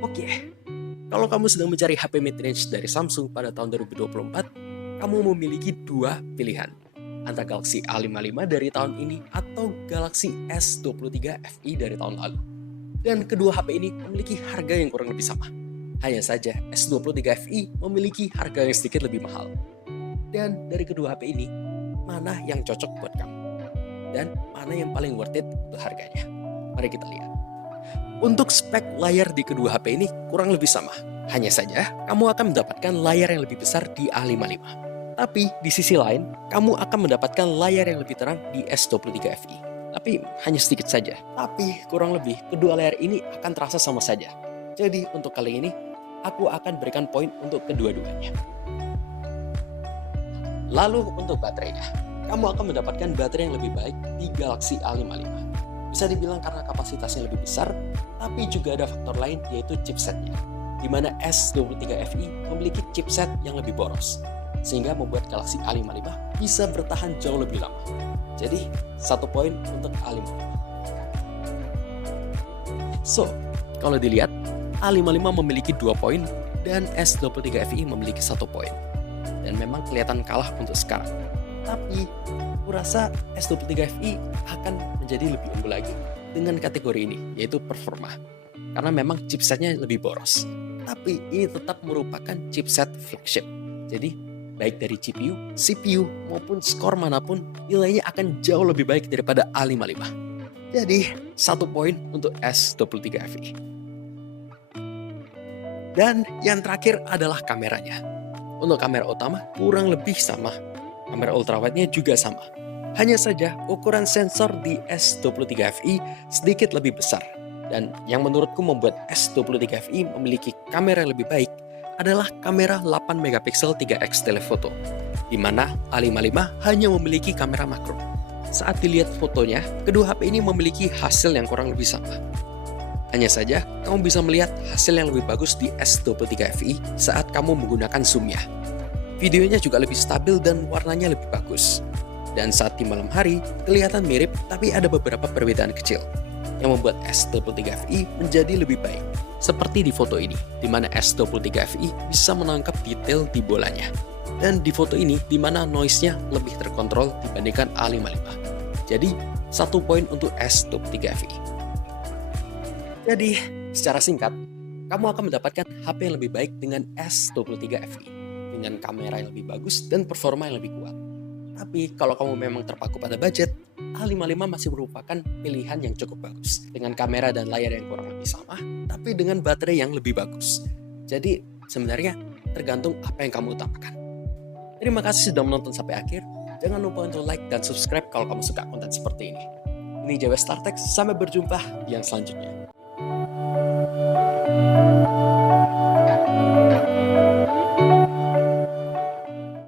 Oke, kalau kamu sedang mencari HP mid-range dari Samsung pada tahun 2024, kamu memiliki dua pilihan. Antara Galaxy A55 dari tahun ini atau Galaxy S23 FE dari tahun lalu. Dan kedua HP ini memiliki harga yang kurang lebih sama. Hanya saja S23 FE memiliki harga yang sedikit lebih mahal. Dan dari kedua HP ini, mana yang cocok buat kamu? Dan mana yang paling worth it untuk harganya? Mari kita lihat. Untuk spek layar di kedua HP ini kurang lebih sama. Hanya saja, kamu akan mendapatkan layar yang lebih besar di A55. Tapi di sisi lain, kamu akan mendapatkan layar yang lebih terang di S23 FE. Tapi hanya sedikit saja. Tapi kurang lebih kedua layar ini akan terasa sama saja. Jadi untuk kali ini, aku akan berikan poin untuk kedua-duanya. Lalu untuk baterainya, kamu akan mendapatkan baterai yang lebih baik di Galaxy A55. Bisa dibilang karena kapasitasnya lebih besar, tapi juga ada faktor lain yaitu chipsetnya, di mana S23 FE memiliki chipset yang lebih boros, sehingga membuat Galaxy A55 bisa bertahan jauh lebih lama. Jadi, 1 poin untuk A55. So, kalau dilihat, A55 memiliki 2 poin dan S23 FE memiliki 1 poin. Dan memang kelihatan kalah untuk sekarang. Tapi, aku rasa S23 FE akan menjadi lebih unggul lagi dengan kategori ini, yaitu performa. Karena memang chipsetnya lebih boros. Tapi ini tetap merupakan chipset flagship. Jadi, baik dari GPU, CPU, maupun skor manapun, nilainya akan jauh lebih baik daripada A55. Jadi, 1 poin untuk S23 FE. Dan yang terakhir adalah kameranya. Untuk kamera utama kurang lebih sama. Kamera ultrawide-nya juga sama. Hanya saja ukuran sensor di S23 FE sedikit lebih besar. Dan yang menurutku membuat S23 FE memiliki kamera yang lebih baik adalah kamera 8 megapiksel 3x telefoto, di mana A55 hanya memiliki kamera makro. Saat dilihat fotonya, kedua HP ini memiliki hasil yang kurang lebih sama. Hanya saja, kamu bisa melihat hasil yang lebih bagus di S23 FE saat kamu menggunakan zoom-nya. Videonya juga lebih stabil dan warnanya lebih bagus. Dan saat di malam hari, kelihatan mirip tapi ada beberapa perbedaan kecil yang membuat S23 FE menjadi lebih baik. Seperti di foto ini, di mana S23 FE bisa menangkap detail di bolanya. Dan di foto ini, di mana noise-nya lebih terkontrol dibandingkan A55. Jadi, 1 poin untuk S23 FE. Jadi, secara singkat, kamu akan mendapatkan HP yang lebih baik dengan S23 FE. Dengan kamera yang lebih bagus dan performa yang lebih kuat. Tapi kalau kamu memang terpaku pada budget, A55 masih merupakan pilihan yang cukup bagus. Dengan kamera dan layar yang kurang lebih sama, tapi dengan baterai yang lebih bagus. Jadi sebenarnya tergantung apa yang kamu utamakan. Terima kasih sudah menonton sampai akhir. Jangan lupa untuk like dan subscribe kalau kamu suka konten seperti ini. Ini JW StarTech, sampai berjumpa di yang selanjutnya.